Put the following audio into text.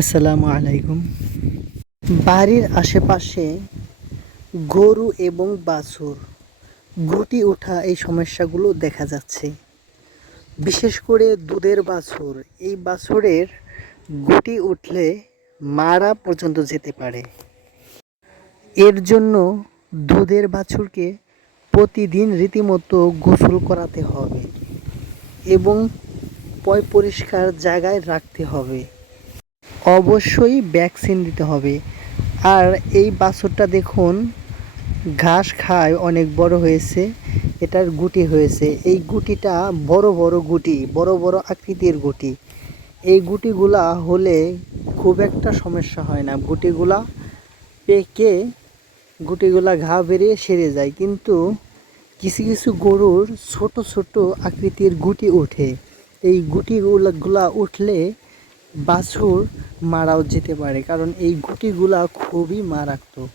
আসসালামু আলাইকুম। বাড়ির আশেপাশে গরু এবং বাছুর গুটি ওঠা এই সমস্যাগুলো দেখা যাচ্ছে। বিশেষ করে দুধের বাছুর, এই বাছুরের গুটি উঠলে মারা পর্যন্ত যেতে পারে। এর জন্য দুধের বাছুরকে প্রতিদিন রীতিমতো গোসল করাতে হবে এবং পরিষ্কার জায়গায় রাখতে হবে। অবশ্যই ভ্যাকসিন দিতে হবে। আর এই বাছুরটা দেখুন, ঘাস খায়, অনেক বড় হয়েছে, এটার গুটি হয়েছে। এই গুটিটা বড় বড় গুটি, বড় বড় আকৃতির গুটি। এই গুটিগুলা হলে খুব একটা সমস্যা হয় না, গুটিগুলা পেকে গুটিগুলা ঘা বেরিয়ে সেরে যায়। কিন্তু কিছু কিছু গরুর ছোট ছোট আকৃতির গুটি ওঠে। এই গুটিগুলা উঠলে বাছুর মারাও যেতে পারে, কারণ এই গুটিগুলা খুবই মারাত্মক।